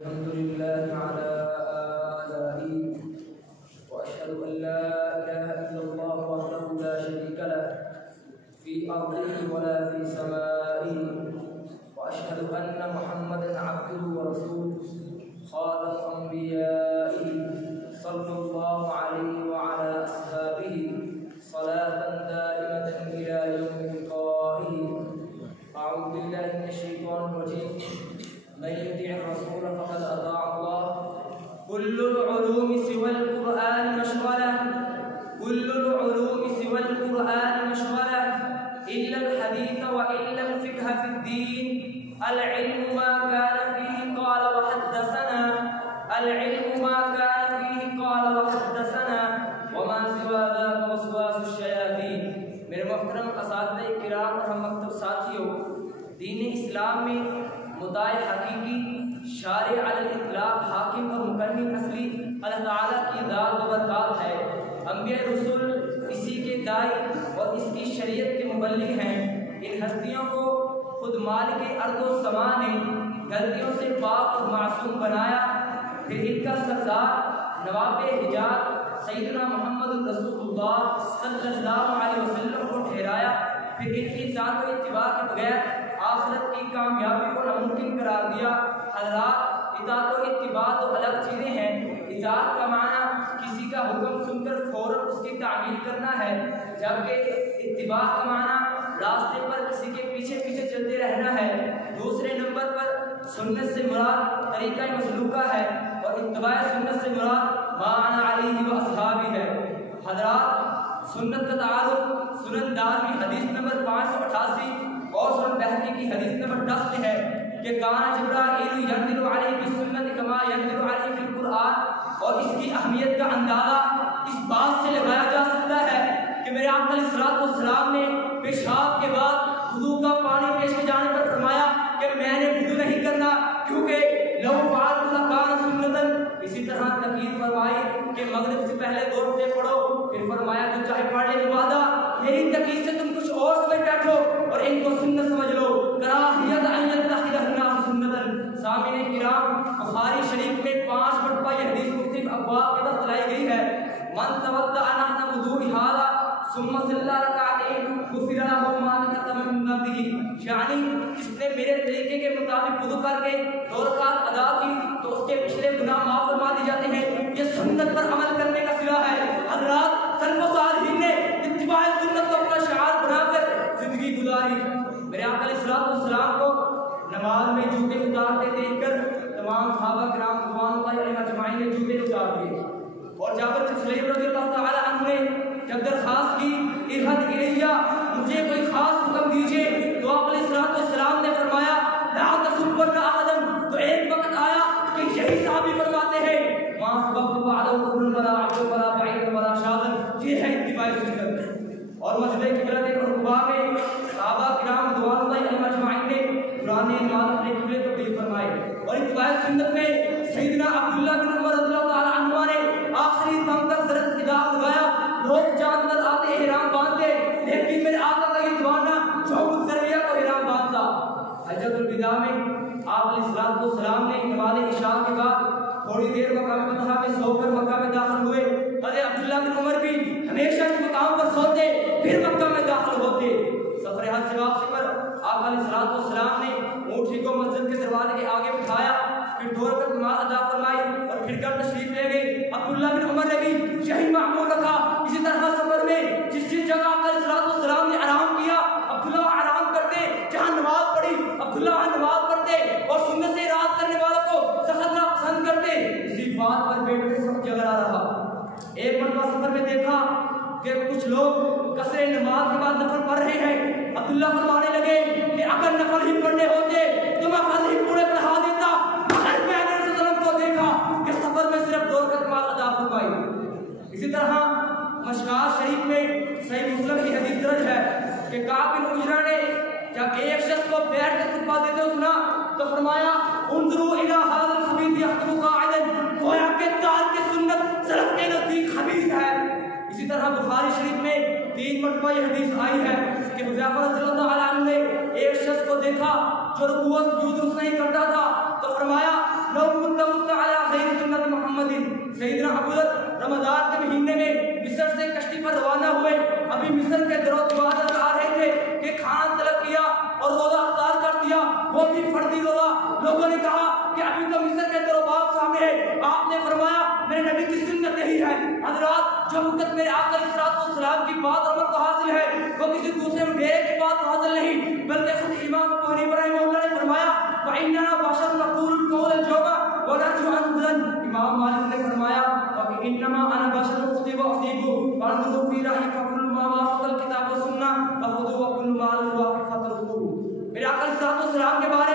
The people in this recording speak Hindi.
अल्हम्दुलिल्लाह अला आलाही व अशहदु अन ला इलाहा इल्लल्लाह वहदहु ला शरीका लह फी अर्दिही व ला फी समाइही व अशहदु अन्ना मुहम्मदन अब्दुहु व रसूलुहु खातमुल अंबियाई सल्लल्लाहु अलैहि व अला अस्हाबिही सलातन दाइमतन इला यौमिल लिकाइही। अऊज़ु बिल्लाहि मिनश शैतानिर रजीम। मन युति'ir रसूल फ़क़द अताअ अल्लाह। कुल्लुल उलूमि सिवल क़ुरआन मशग़ला, कुल्लुल उलूमि सिवल क़ुरआन मशग़ला, इल्लल हदीस व इल्लल फ़िक़्ह फ़िद्दीन। अल इल्मु मा कान फ़ीहि क़ाल व हद्दसना, अल इल्मु मा कान फ़ीहि क़ाल व हद्दसना व मा सिवा ज़ाका वस्वासुश शयातीन। मेरे मोहतरम असातिज़े किराम और हम मकतब साथियों, दीन इस्लाम में मुद्दाए हकीकी शारे अलल इत्लाक़ हाकिम और मुकन्निम असली अल्लाह ताला की दाद व बरक़ात है। अंबिया रसूल इसी के दाई और इसकी शरीयत के मुबल्लिग़ हैं। इन हस्तियों को खुद मालिक अर्ज़ व समा ने गलतियों से पाक और मासूम बनाया। फिर इनका सरदार नवाब हिजाज़ सैयदना मुहम्मद रसूलुल्लाह सल्लल्लाहु अलैहि वसल्लम को ठहराया। फिर इनकी इत्ताअत व इत्तिबा के बगैर आखिरत की कामयाबी को नामुमकिन करार दिया। हज़रात, इत्ताअत व इत्तिबा तो अलग चीज़ें हैं। इत्ताअत का माना किसी का हुक्म सुनकर फौरन उसकी तामील करना है, जबकि इत्तिबा का माना रास्ते पर किसी के पीछे पीछे चलते रहना है। दूसरे नंबर पर सुन्नत से मुराद तरीक़ा मसलूका है और इत्तिबा सुन्नत से मुराद मा अना अलैहि व अस्हाबी है। हज़रात, सुन्नत का तारुफ सुनन दारमी हदीस नंबर 588 और सुनन बहकी की हदीस नंबर 10 में है कि काना जिब्राइल यंज़िलु अलैहि बिस्सुन्नति कमा यंज़िलु अलैहि बिल कुरआन। और इसकी अहमियत का अंदाज़ा इस बात से लगाया जा सकता है कि मेरे आका अलैहिस्सलातु वस्सलाम ने पेशाब के बाद वुज़ू का पानी पेश किए जाने पर फरमाया कि मैंने वुज़ू नहीं करना, क्योंकि लौ फ़अलतु लकान सुन्नतन। इसी तरह तकीद फरमाई कि मगरिब से पहले 2 रकातें पढ़ो। फिर फरमाया जो चाहे पढ़ ले, वादा मेरी तकीद से तुम कुछ और समझ बैठो और इनको सुन्नत समझ लो। कराहियत अन यत्तखिज़ सुन्नतन। सामिने किराम, बुखारी शरीफ में 5 मरतबा यह हदीस मुख्तलिफ अबवाब के तहत लाई गई है। मन तवद्दअ नहना वुज़ूइ हाज़ा सुम्मा सल्ला रकअतैन गुफ़िर लहु मा तक़द्दम मिन ज़ंबिही। यानी जिसने मेरे तरीके के मुताबिक वुज़ू करके 2 रकात अदा की तो उसके पिछले गुनाह माफ फरमा दिए जाते हैं। ये सुन्नत पर अमल करने का सिला है। हज़रात, सल्फ़ सालिहीन ने इत्तिबा सुन्नत को अपना शिआर बनाकर जिंदगी गुजारी। मेरे आका अलैहिस्सलातु वस्सलाम को नमाज में जूते उतारते देखकर तमाम सहाबा किराम रिज़वानुल्लाहि अलैहिम अजमाइन ने जूते उतार दिए। और जाबर बिन सुलैम रज़ियल्लाहु तआला अन्हु ने जब दरखास्त की, इरहद इलैया, मुझे कोई खास हुक्म दीजिए, तो आका अलैहिस्सलातु वस्सलाम ने फरमाया ला तसुब्बन्ना अहदन। तो एक वक्त आया कि यही सहाबी फरमाते हैं मा सबक़तु बअदहु कुल्लुन वला अब्दुन वला बईन वला शादन। ये है इत्तिबा सुन्नत। और मस्जिद किबला उक़बा में सहाबा किराम रिज़वानुल्लाहि अलैहिम अजमाइन ने पुराने इमाम अपने किबले को तब्दील फरमाए। और इत्तिबा सुन्नत में सैयदना अब्दुल्लाह बिन उमर रज़ियल्लाहु तआला अन्हुमा ने आखिरी दम तक ज़रत निगाह लगाया। लोग जानवर आते इहराम बांधते, लेकिन मेरे आका का ये दीवाना जो मुतरबिया को इहराम बांधता। हज्जतुल विदा में आप अलैहिस्सलातु वस्सलाम ने नमाज़ इशा के बाद थोड़ी देर मकाम मदीना में सोकर मक्का में दाखिल हुए। हज़रत अब्दुल्लाह बिन उमर भी हमेशा इस मकाम पर सोते फिर मक्का में दाखिल होते। सफर हज से वापसी पर आका अलैहिस्सलातु वस्सलाम ने ऊँटनी को मस्जिद के दरवाजे के आगे बिठाया, फिर 2 रकात नमाज अदा फरमाई और फिर घर तशरीफ ले गए। अब्दुल्लाह बिन उमर ने भी यही मामूल रखा। इसी तरह सफर में जिस जगह आका अलैहिस्सलातु वस्सलाम ने आराम किया, अब्दुल्ला आराम करते। जहाँ नमाज पढ़ी, अब्दुल्ला नमाज पढ़ते और सुन्नत से इराद करने वालों को सखतना पसंद करते। इसी बात पर बेटे सब जगह रहा। एक मरतबा सफर में देखा कि कुछ लोग कसरे नमाज के बाद नफल पढ़ रहे हैं। अब्दुल्ला फरमाने लगे कि अगर नफल ही पढ़ने होते तो मैं फर्ज ही पूरे पढ़ा देता, मगर मैंने रसूल सल्लल्लाहु अलैहि वसल्लम को देखा कि सफर में सिर्फ 2 रकात नमाज अदा फरमाई। इसी तरह मशकात शरीफ में सही मुस्लिम की हदीस दर्ज है कि काब बिन उजरा ने जब एक शख्स को बैठ कर खुतबा देते हुए सुना तो फरमाया उन्ज़ुरू इला हाज़िल खबीथ यख्तुबु क़ाइदन। गोया के तार की सुन्नत सलफ के नजदीक खबीथ है। इसी तरह बुखारी शरीफ में 3 मरतबा यह हदीस आई है कि हुज़ैफा रज़ियल्लाहु अन्हु ने एक शख्स को देखा जो रुकू व सुजूद नहीं करता था, तो फरमाया लौ रमजान के महीने में मिस्र से कश्ती पर रवाना हुए। अभी मिस्र के दरवाजे आ रहे थे कि खाना तलब किया और रोजा अफ्तार कर दिया, वो भी फर्जी रोजा। लोगों ने कहा कि अभी तो मिस्र के दरबार सामने है। आपने फरमाया मेरे नबी की सुन्नत यही है। हजरात, जो मुकद्दर मेरे आका सलाम की बात अमल को हासिल है वो किसी दूसरे मेरे की बात हासिल नहीं, बल्कि खुद इमाम अबू हनीफा रहमहुल्लाह ने फरमाया व इन्ना बशर नक़ूलुल कौल अल-जौबा व नरजू अन हुदन। इमाम मालिक ने फरमाया व इन्नमा अना बशर उख्ती व असीबु फरदु फी राही फकुल मा वाफक़ल किताब व सुन्नह व हुदु व कुल मा ला वाफक़ फतरुकु। मेरे आका सलाम के बाद